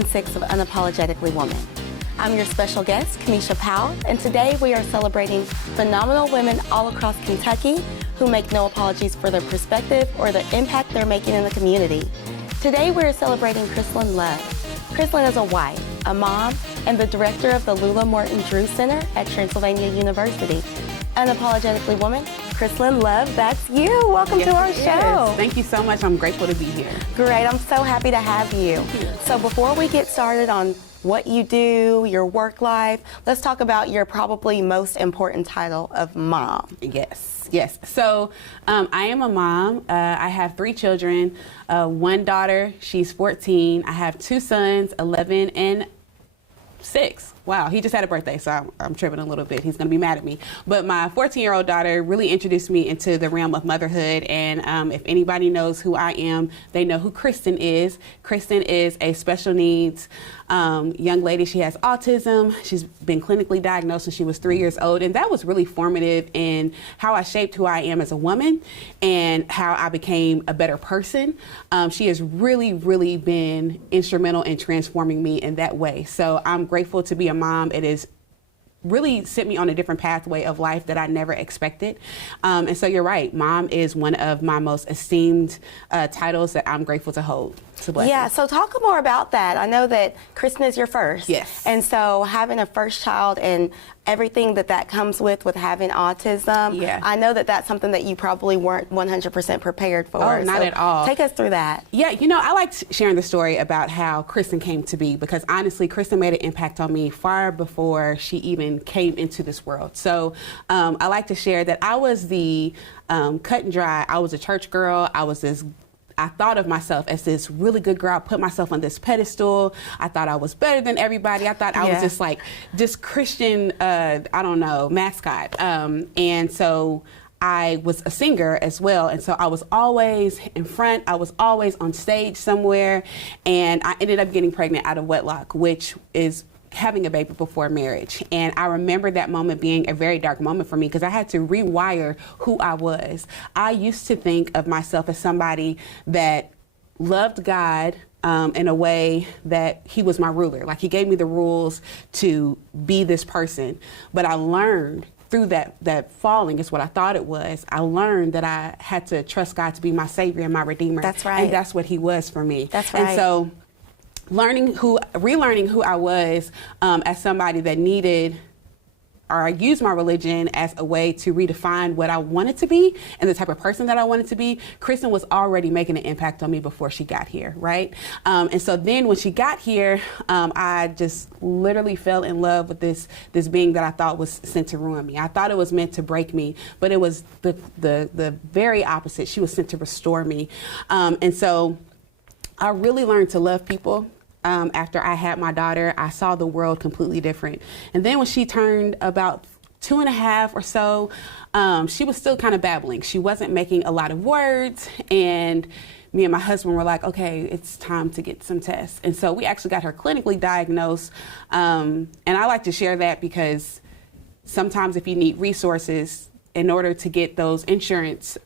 Season 6 of Unapologetically Woman. I'm your special guest, Kamisha Powell, and today we are celebrating phenomenal women all across Kentucky who make no apologies for their perspective or the impact they're making in the community. Today we're celebrating Krissalyn Love. Krissalyn is a wife, a mom, and the director of the Lula Morton Drewes Center at Transylvania University. Unapologetically Woman, Krissalyn Love, that's you. Welcome to our show. Thank you so much. I'm grateful to be here. Great. I'm so happy to have you. So before we get started on what you do, your work life, let's talk about your probably most important title of mom. Yes. So I am a mom. I have 3 children, one daughter, she's 14. I have 2 sons, 11 and 6. Wow, he just had a birthday, so I'm tripping a little bit. He's going to be mad at me. But my 14-year-old daughter really introduced me into the realm of motherhood. And if anybody knows who I am, they know who Kristen is. Kristen is a special needs young lady. She has autism. She's been clinically diagnosed since she was 3 years old. And that was really formative in how I shaped who I am as a woman and how I became a better person. She has really been instrumental in transforming me in that way. So I'm grateful to be a mom. It has really sent me on a different pathway of life that I never expected. And so you're right, mom is one of my most esteemed titles that I'm grateful to hold. Yeah, so talk more about that. I know that Kristen is your first. Yes. And so having a first child and everything that comes with having autism, yeah. I know that that's something that you probably weren't 100% prepared for. Oh, not at all. Take us through that. Yeah, I like sharing the story about how Kristen came to be, because honestly, Kristen made an impact on me far before she even came into this world. So I like to share that I was the cut and dry. I was a church girl. I thought of myself as this really good girl. I put myself on this pedestal. I thought I was better than everybody. I thought I was just like this Christian, mascot. And so I was a singer as well. And so I was always in front. I was always on stage somewhere. And I ended up getting pregnant out of wedlock, which is having a baby before marriage. And I remember that moment being a very dark moment for me, because I had to rewire who I was. I used to think of myself as somebody that loved God in a way that he was my ruler. Like, he gave me the rules to be this person. But I learned through that falling is what I thought it was. I learned that I had to trust God to be my savior and my redeemer. That's right. And that's what he was for me. That's right. And so relearning who I was as somebody that needed, or I used my religion as a way to redefine what I wanted to be and the type of person that I wanted to be. Kristen was already making an impact on me before she got here, right? And so then when she got here, I just literally fell in love with this being that I thought was sent to ruin me. I thought it was meant to break me, but it was the very opposite. She was sent to restore me. And so I really learned to love people. After I had my daughter, I saw the world completely different. And then when she turned about 2.5 or so, she was still kind of babbling. She wasn't making a lot of words. And me and my husband were like, okay, it's time to get some tests. And so we actually got her clinically diagnosed. And I like to share that because sometimes if you need resources in order to get those insurance,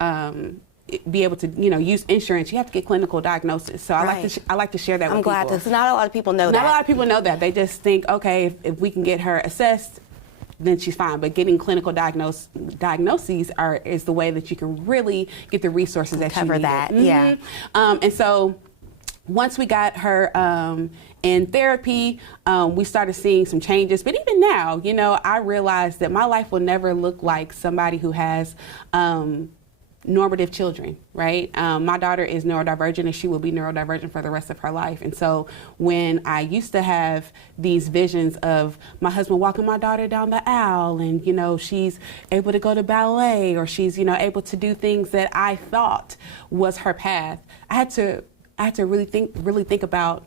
be able to, use insurance, you have to get clinical diagnosis. So Right. I like to share that with people. I'm glad to. Not a lot of people know that. Not a lot of people know that. They just think, okay, if we can get her assessed, then she's fine. But getting clinical diagnoses is the way that you can really get the resources that cover you need. That. Yeah. And so once we got her in therapy, we started seeing some changes. But even now, I realized that my life will never look like somebody who has normative children, right? My daughter is neurodivergent, and she will be neurodivergent for the rest of her life. And so when I used to have these visions of my husband walking my daughter down the aisle, and she's able to go to ballet, or she's able to do things that I thought was her path, I had to really think about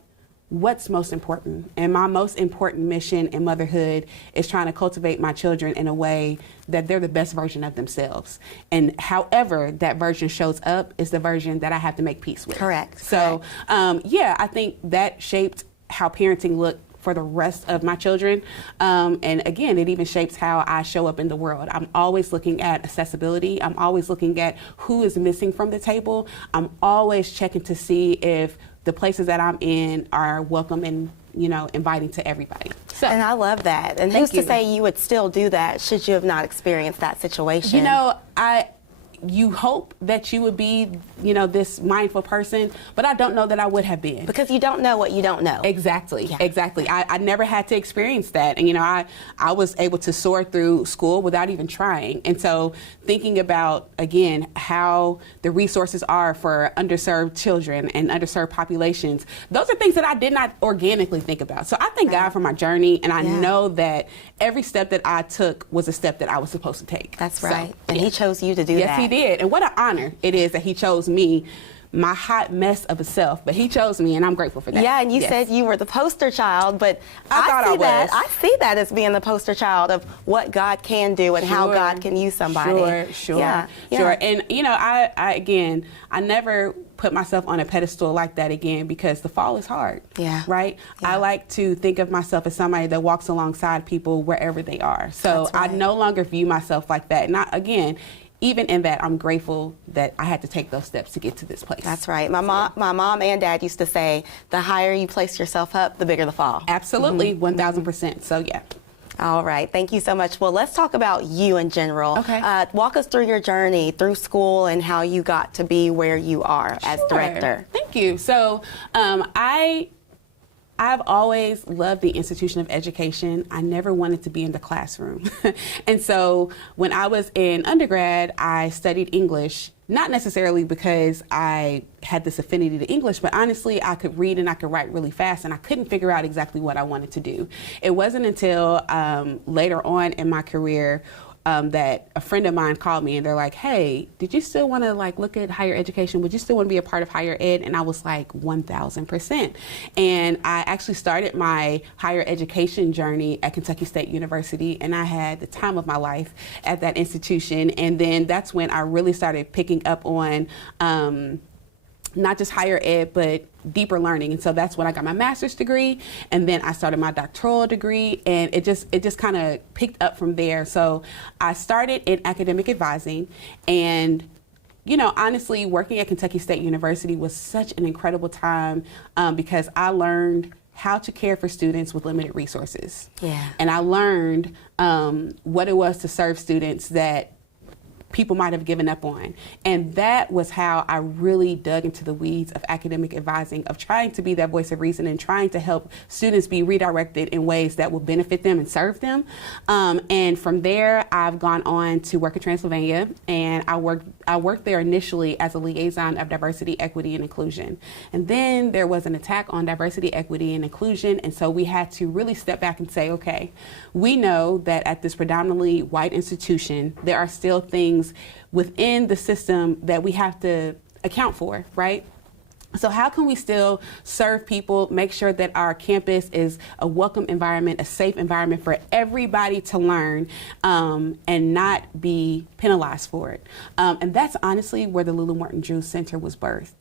what's most important. And my most important mission in motherhood is trying to cultivate my children in a way that they're the best version of themselves. And however that version shows up is the version that I have to make peace with. Correct. So, I think that shaped how parenting looked for the rest of my children. And again, it even shapes how I show up in the world. I'm always looking at accessibility. I'm always looking at who is missing from the table. I'm always checking to see if the places that I'm in are welcome and inviting to everybody. So, and I love that. And who's to say you would still do that should you have not experienced that situation? You hope that you would be, this mindful person, but I don't know that I would have been. Because you don't know what you don't know. Exactly, yeah. exactly. I never had to experience that. And, I was able to soar through school without even trying. And so thinking about, again, how the resources are for underserved children and underserved populations, those are things that I did not organically think about. So I thank God for my journey, and I know that every step that I took was a step that I was supposed to take. That's right. And He chose you to do that. Yes, He did. And what an honor it is that He chose me, my hot mess of a self, but He chose me, and I'm grateful for that. Yeah, and you said you were the poster child, but I see that as being the poster child of what God can do and how God can use somebody. Sure. And I never put myself on a pedestal like that again, because the fall is hard. Yeah. Right? Yeah. I like to think of myself as somebody that walks alongside people wherever they are. So I no longer view myself like that. And even in that, I'm grateful that I had to take those steps to get to this place. That's right. My mom and dad used to say, the higher you place yourself up, the bigger the fall. Absolutely, 1,000%. So yeah. All right. Thank you so much. Well, let's talk about you in general. Okay. Walk us through your journey through school and how you got to be where you are as director. Thank you. So I've always loved the institution of education. I never wanted to be in the classroom. And so when I was in undergrad, I studied English, not necessarily because I had this affinity to English, but honestly, I could read and I could write really fast, and I couldn't figure out exactly what I wanted to do. It wasn't until later on in my career that a friend of mine called me, and they're like, hey, did you still want to look at higher education? Would you still want to be a part of higher ed? And I was like, 1,000%. And I actually started my higher education journey at Kentucky State University, and I had the time of my life at that institution. And then that's when I really started picking up on not just higher ed, but deeper learning. And so that's when I got my master's degree, and then I started my doctoral degree, and it just kind of picked up from there. So I started in academic advising, and honestly, working at Kentucky State University was such an incredible time because I learned how to care for students with limited resources. Yeah. And I learned what it was to serve students that people might have given up on. And that was how I really dug into the weeds of academic advising, of trying to be that voice of reason and trying to help students be redirected in ways that will benefit them and serve them. And from there, I've gone on to work at Transylvania, and I worked there initially as a liaison of diversity, equity, and inclusion. And then there was an attack on diversity, equity, and inclusion, and so we had to really step back and say, okay, we know that at this predominantly white institution, there are still things within the system that we have to account for, right? So how can we still serve people, make sure that our campus is a welcome environment, a safe environment for everybody to learn, and not be penalized for it? And that's honestly where the Lula Morton Drewes Center was birthed.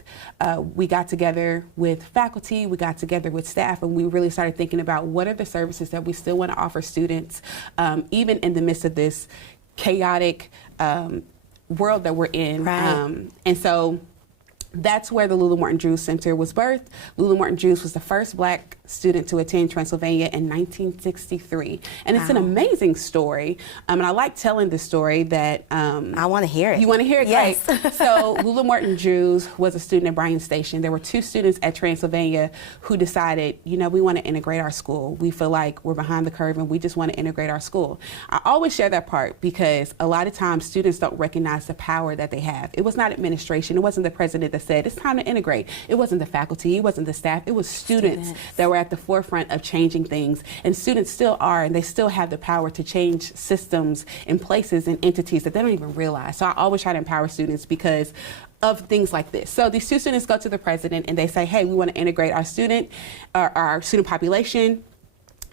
We got together with faculty, we got together with staff, and we really started thinking about what are the services that we still want to offer students, even in the midst of this chaotic world that we're in. Right. And so that's where the Lula Morton Drewes Center was birthed. Lula Morton Drewes was the first Black student to attend Transylvania in 1963. And it's an amazing story. And I like telling the story that... I want to hear it. You want to hear it? Yes. Great. So Lula Morton Drewes was a student at Bryan Station. There were two students at Transylvania who decided, we want to integrate our school. We feel like we're behind the curve and we just want to integrate our school. I always share that part because a lot of times students don't recognize the power that they have. It was not administration. It wasn't the president that said, it's time to integrate. It wasn't the faculty. It wasn't the staff. It was students that were at the forefront of changing things. And students still are, and they still have the power to change systems and places and entities that they don't even realize. So I always try to empower students because of things like this. So these two students go to the president and they say, hey, we want to integrate our student population.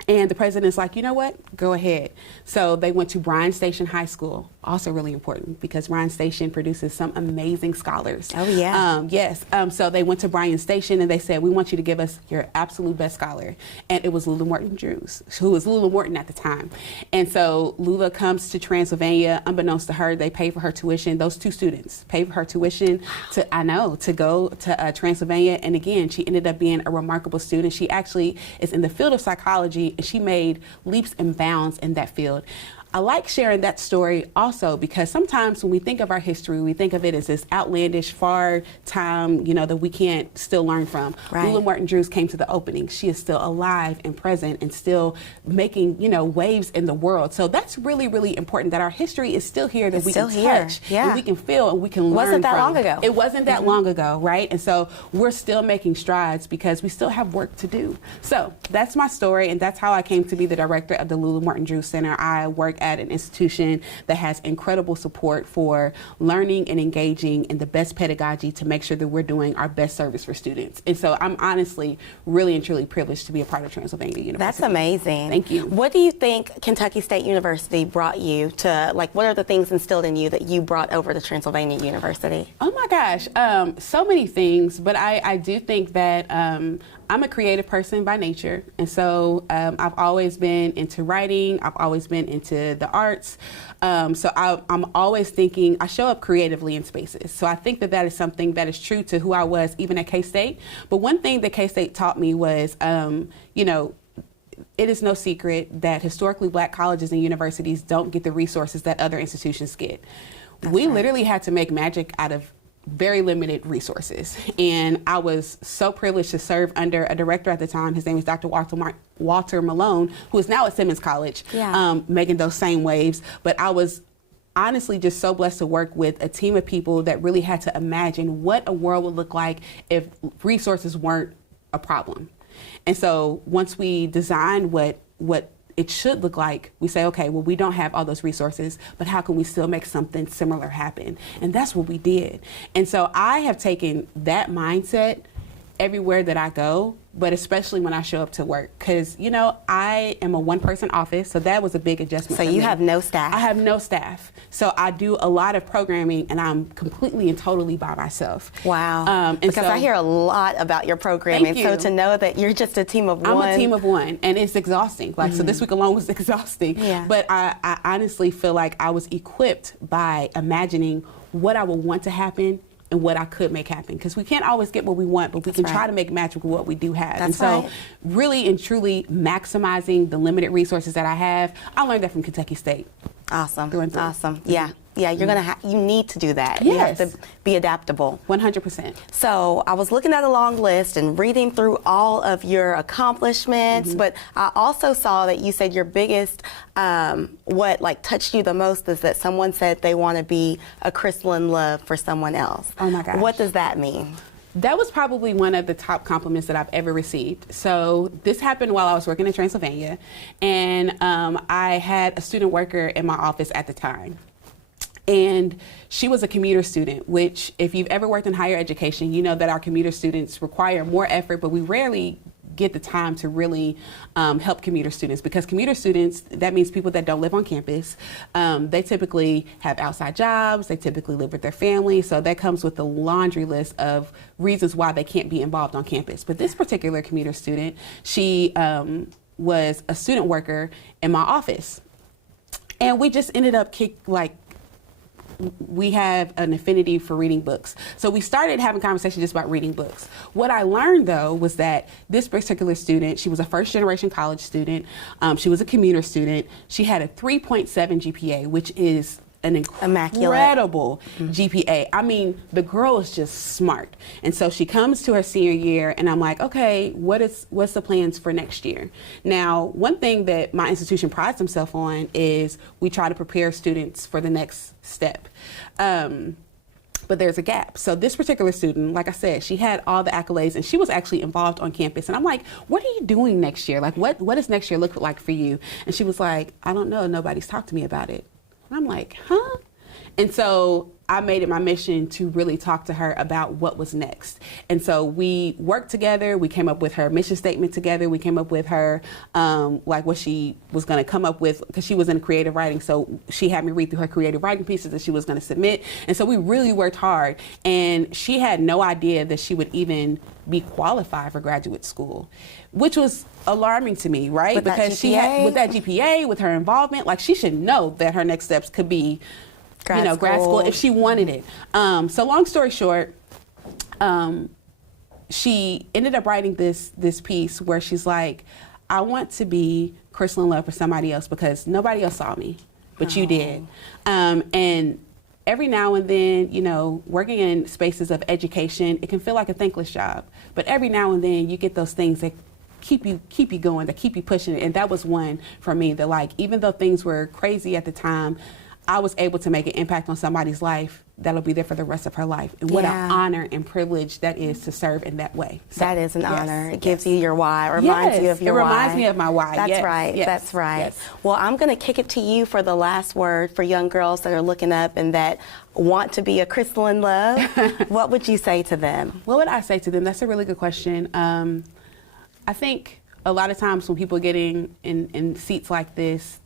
And the president's like, you know what, go ahead. So they went to Bryan Station High School, also really important because Bryan Station produces some amazing scholars. Oh, yeah. Yes. So they went to Bryan Station and they said, we want you to give us your absolute best scholar. And it was Lula Morton Drewes, who was Lula Morton at the time. And so Lula comes to Transylvania. Unbeknownst to her, they pay for her tuition. Those two students paid for her tuition to go to Transylvania. And again, she ended up being a remarkable student. She actually is in the field of psychology, and she made leaps and bounds in that field. I like sharing that story also because sometimes when we think of our history, we think of it as this outlandish, far time, that we can't still learn from. Right. Lula Morton Drewes came to the opening. She is still alive and present and still making, waves in the world. So that's really, really important that our history is still here, that we can touch, and we can feel, and we can learn from. Wasn't that long ago. It wasn't that long ago, right? And so we're still making strides because we still have work to do. So that's my story, and that's how I came to be the director of the Lula Morton Drewes Center. I work at an institution that has incredible support for learning and engaging in the best pedagogy to make sure that we're doing our best service for students. And so I'm honestly really and truly privileged to be a part of Transylvania University. That's amazing. Thank you. What do you think Kentucky State University brought you to, what are the things instilled in you that you brought over to Transylvania University? Oh my gosh, so many things, but I do think that I'm a creative person by nature, and so I've always been into writing, I've always been into the arts, so I'm always thinking, I show up creatively in spaces, so I think that is something that is true to who I was even at K-State. But one thing that K-State taught me was, it is no secret that historically Black colleges and universities don't get the resources that other institutions get. We literally had to make magic out of very limited resources. And I was so privileged to serve under a director at the time. His name is Dr. Walter Malone, who is now at Simmons College, making those same waves. But I was honestly just so blessed to work with a team of people that really had to imagine what a world would look like if resources weren't a problem. And so once we designed what it should look like, we say, okay, well, we don't have all those resources, but how can we still make something similar happen? And that's what we did. And so I have taken that mindset everywhere that I go, but especially when I show up to work, because, I am a one-person office, so that was a big adjustment. So you have no staff? I have no staff. So I do a lot of programming, and I'm completely and totally by myself. Wow. Because I hear a lot about your programming. Thank you. So to know that you're just a team of one. I'm a team of one, and it's exhausting. So this week alone was exhausting. Yeah. But I honestly feel like I was equipped by imagining what I would want to happen and what I could make happen, because we can't always get what we want, but we can try to make magic with what we do have. And so really and truly maximizing the limited resources that I have, I learned that from Kentucky State. Awesome. Through and through. Awesome. Yeah. Yeah, you're you need to do that. Yes. You have to be adaptable. 100%. So I was looking at a long list and reading through all of your accomplishments, but I also saw that you said your biggest, what touched you the most is that someone said they want to be a Krissalyn Love for someone else. Oh my gosh. What does that mean? That was probably one of the top compliments that I've ever received. So this happened while I was working in Transylvania, and I had a student worker in my office at the time. And she was a commuter student, which if you've ever worked in higher education, you know that our commuter students require more effort, but we rarely get the time to really help commuter students, because commuter students, that means people that don't live on campus. They typically have outside jobs, they typically live with their family, so that comes with a laundry list of reasons why they can't be involved on campus. But this particular commuter student, she was a student worker in my office. And we just ended up we have an affinity for reading books. So we started having conversations just about reading books. What I learned, though, was that this particular student, she was a first-generation college student. She was a commuter student. She had a 3.7 GPA, which is an incredible GPA. I mean, the girl is just smart. And so she comes to her senior year, and I'm like, okay, what's the plans for next year? Now, one thing that my institution prides himself on is we try to prepare students for the next step. But there's a gap. So this particular student, like I said, she had all the accolades, and she was actually involved on campus. And I'm like, what are you doing next year? What does next year look like for you? And she was like, I don't know. Nobody's talked to me about it. I'm like, huh? And so I made it my mission to really talk to her about what was next. And so we worked together. We came up with her mission statement together. We came up with her, like what she was going to come up with, because she was in creative writing. So she had me read through her creative writing pieces that she was going to submit. And so we really worked hard. And she had no idea that she would even be qualified for graduate school, which was alarming to me, right? With because she had, with that GPA, with her involvement, like she should know that her next steps could be grad school if she wanted it. So long story short, she ended up writing this piece where she's like, I want to be Krissalyn Love for somebody else because nobody else saw me, but you did. And every now and then, you know, working in spaces of education, it can feel like a thankless job. But every now and then you get those things that keep you going, that keep you pushing. And that was one for me that, like, even though things were crazy at the time, I was able to make an impact on somebody's life that'll be there for the rest of her life. And what an honor and privilege that is to serve in that way. So, that is an honor. It gives you your why, reminds you of your why. It reminds me of my why. That's right. Yes. That's right. Yes. Well, I'm going to kick it to you for the last word for young girls that are looking up and that want to be a Krissalyn Love. What would you say to them? What would I say to them? That's a really good question. I think a lot of times when people get in seats like this,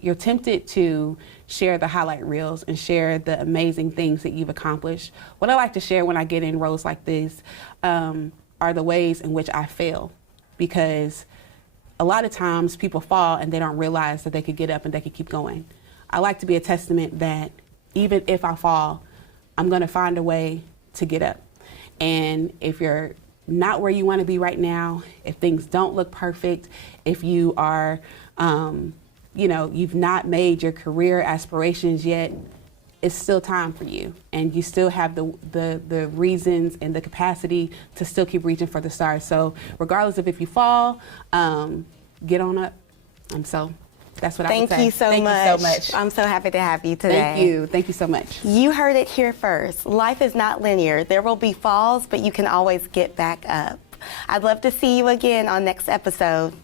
you're tempted to share the highlight reels and share the amazing things that you've accomplished. What I like to share when I get in roles like this are the ways in which I fail, because a lot of times people fall and they don't realize that they could get up and they could keep going. I like to be a testament that even if I fall, I'm going to find a way to get up. And if you're not where you want to be right now, if things don't look perfect, if you are, you've not made your career aspirations yet, it's still time for you. And you still have the reasons and the capacity to still keep reaching for the stars. So regardless of if you fall, get on up. That's what I would say. Thank you so much. I'm so happy to have you today. Thank you. Thank you so much. You heard it here first. Life is not linear. There will be falls, but you can always get back up. I'd love to see you again on next episode.